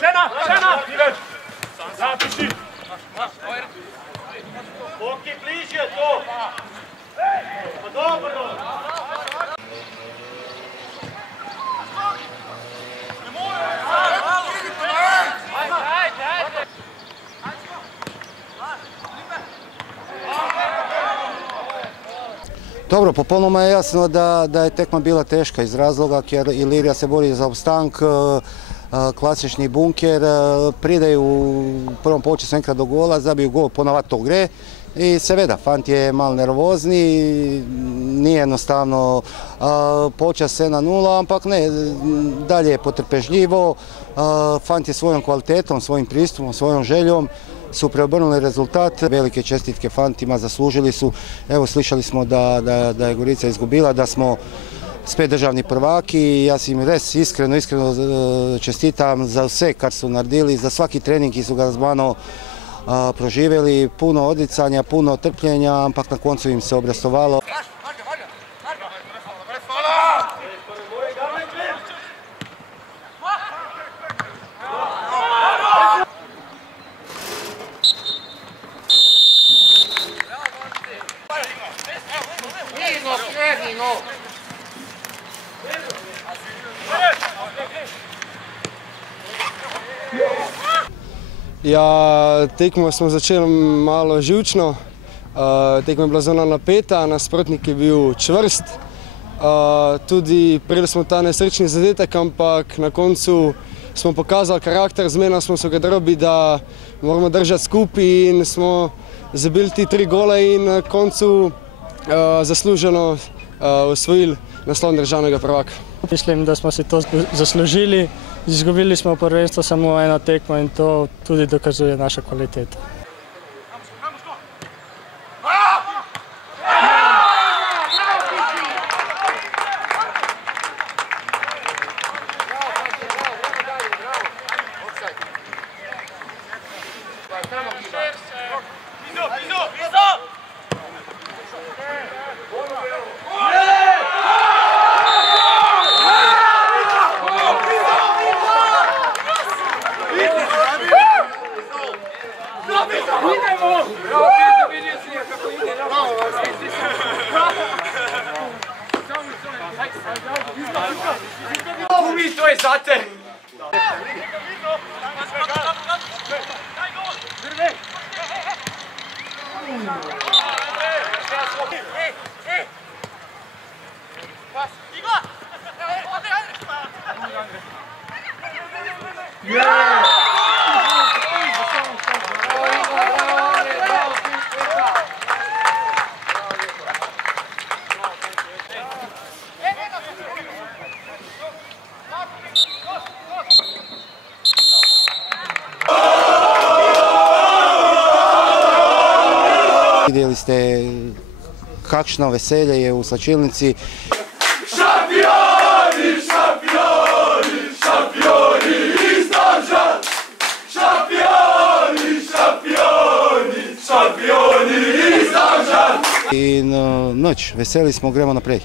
Žena! Zapiši! Oki, bliže to! Pa dobro! Dobro, popolnoma je jasno da je tekma bila teška iz razloga jer Ilirija se bori za opstank, klasični bunker, pridaju u prvom počasu nekad do gola, zabiju gol, ponovat to gre i seveda, fant je malo nervozni, nije jednostavno počas 7-0, ampak ne, dalje je potrpežljivo, fant je svojom kvalitetom, svojim pristupom, svojom željom su preobrnuli rezultat. Velike čestitke fantima, zaslužili su. Evo, slišali smo da je Gorica izgubila, da smo spet državni prvaki i ja si im res iskreno čestitam za vse kar su naredili, za svaki trening ki su ga zbano proživjeli, puno odricanja, puno trpljenja, ampak na koncu im se obrestovalo. Ja, tekmo smo začeli malo živčno, tekma je bila zelo napeta, nasprotnik je bil čvrst. Tudi prejeli smo ta nesrečni zadetek, ampak na koncu smo pokazali karakter, zmenili smo se v garderobi, da moramo držati skupaj in smo zabili ti 3 gole in na koncu zasluženo osvojili naslov državnega prvaka. Mislim, da smo si to zaslužili. Izgubili smo prvenstvo samo eno tekmo in to tudi dokazuje naša kvaliteta. Kumi, to je za te! Vidjeli ste kakšno veselje je u slačilnici. Šampioni, šampioni, šampioni iz Domžal! Šampioni, šampioni, šampioni iz Domžal! I noć, veseli smo, gremo naprej.